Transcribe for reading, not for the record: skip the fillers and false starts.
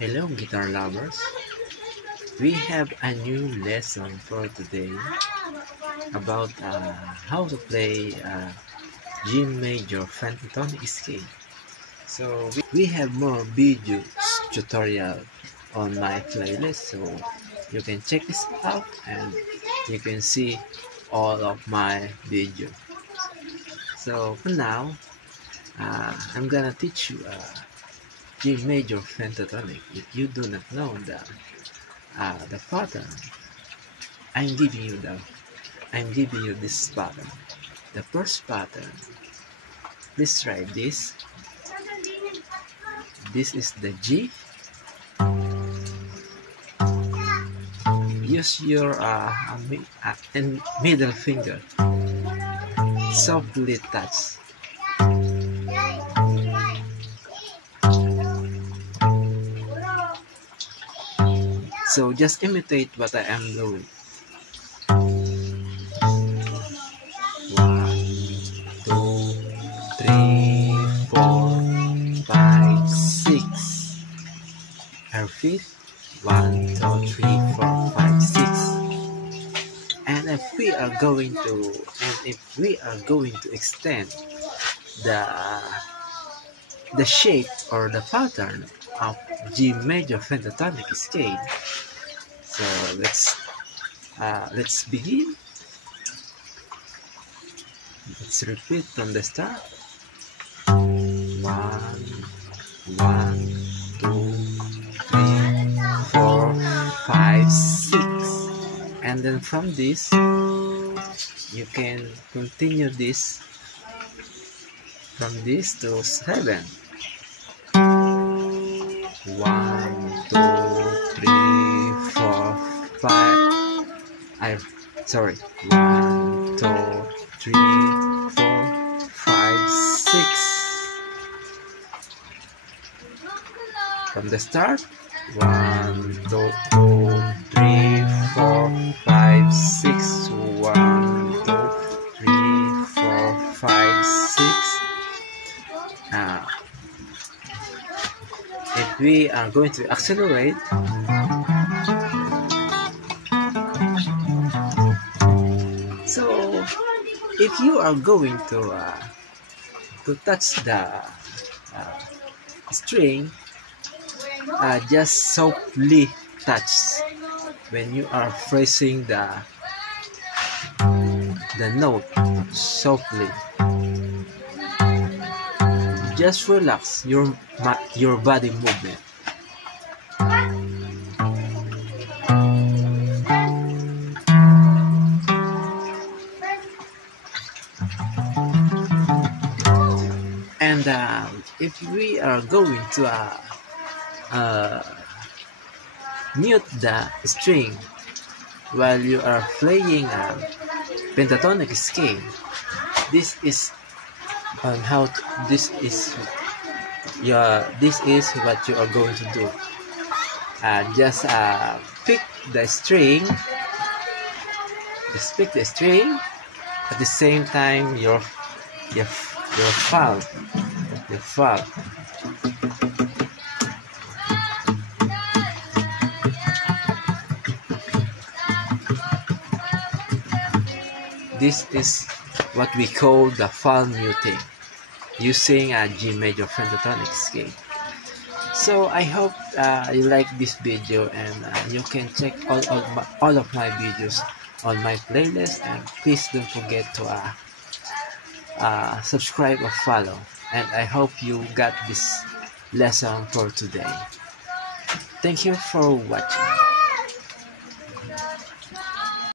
Hello, guitar lovers. We have a new lesson for today about how to play G major pentatonic scale. So we have more videos tutorial on my playlist, so you can check this out and you can see all of my video. So for now, I'm gonna teach you G major pentatonic. If you do not know the pattern, I'm giving you this pattern. The first pattern. Let's try this. This is the G. Use your middle finger. Softly touch. So just imitate what I am doing. 1, 2, 3, 4, 5, 6. Repeat. 1, 2, 3, 4, 5, 6. And if we are going to extend the shape or the pattern of G major pentatonic scale, so let's begin. Let's repeat from the start. 1, 2, 3, 4, 5, 6. And then from this, you can continue this from this to 7. 1, 2, 3, 4, 5. 1, 2, 3, 4, 5, 6. From the start. 1, 2, 3, 4, 5, 6. 1, 2, 3, 4, 5, 6. If we are going to accelerate, so if you are going to touch the string, just softly touch when you are phrasing the note. Softly. Just relax your body movement. And if we are going to mute the string while you are playing a pentatonic scale, this is what you are going to do. Just pick the string. Just pick the string. At the same time, your file. This is what we call the file muting, using a G major pentatonic scale. So I hope you like this video, and you can check all of my videos on my playlist, and please don't forget to subscribe or follow. And I hope you got this lesson for today. Thank you for watching.